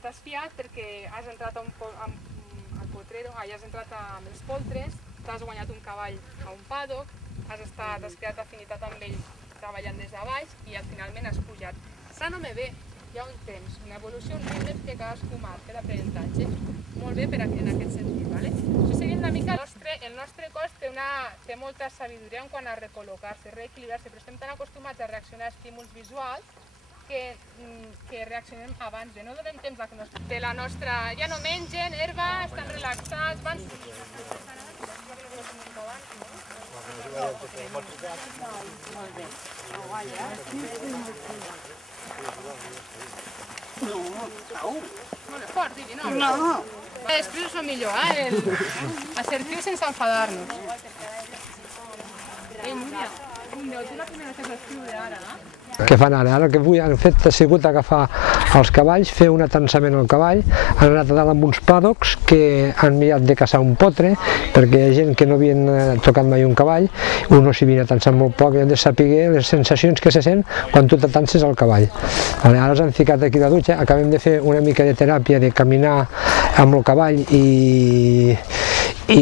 estàs fiat perquè has entrat al potrero, has entrat amb els poltres, t'has guanyat un cavall a un paddock, has creat afinitat amb ell treballant des de baix i finalment has pujat. Això no me ve, hi ha un temps, una evolució, un ritme que cadascú marca l'aprenentatge. Molt bé en aquest sentit. Això seria una mica el nostre cos té molta sabidoria en quant a recol·locar-se, reequilibrar-se, però estem tan acostumats a reaccionar a estímuls visuals que reaccionem abans no donem temps de la nostra... Ja no mengen herba, estan relaxats, van... Molt fort, digui, no? No! Després ho millor, assertiu sense enfadar-nos. Ei, Núria, tu la primera que has d'escriure ara, no? Què fan ara? Ara el que han fet ha sigut agafar els cavalls, fer un atansament al cavall, han anat a dalt amb uns paddocks que han mirat de caçar un potre, perquè hi ha gent que no havien tocat mai un cavall, uno s'hi havia atansat molt poc i han de saber les sensacions que se sent quan tu t'atanses al cavall. Ara els han ficat aquí a la dutxa, acabem de fer una mica de teràpia de caminar amb el cavall i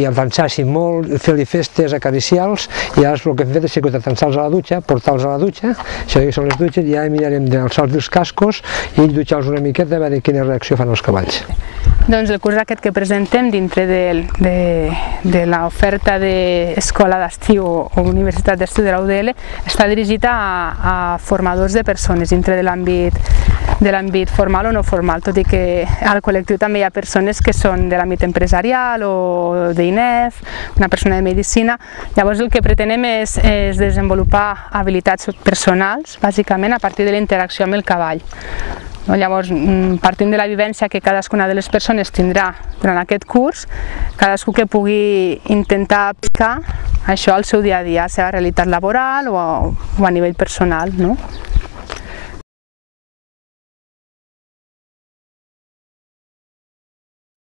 atansar-s'hi molt, fer-li festes, acariciar-los, i ara el que hem fet ha sigut atansar-los a la dutxa, portar-los a la dutxa, això que són les dutxes, i ara mirarem d'alçar-los dels cascos i dutxar-los una miqueta a veure quina reacció fan els cavalls. Doncs el curs aquest que presentem dintre de l'oferta d'escola d'estiu o Universitat d'Estiu de la UDL està dirigida a formadors de persones dintre de l'àmbit formal o no formal, tot i que al col·lectiu també hi ha persones que són de l'àmbit empresarial o d'INEF, una persona de medicina. Llavors el que pretenem és desenvolupar habilitats personals, bàsicament a partir de la interacció amb el cavall. Llavors, partint de la vivència que cadascuna de les persones tindrà durant aquest curs, cadascú que pugui intentar aplicar això al seu dia a dia, a la seva realitat laboral o a nivell personal.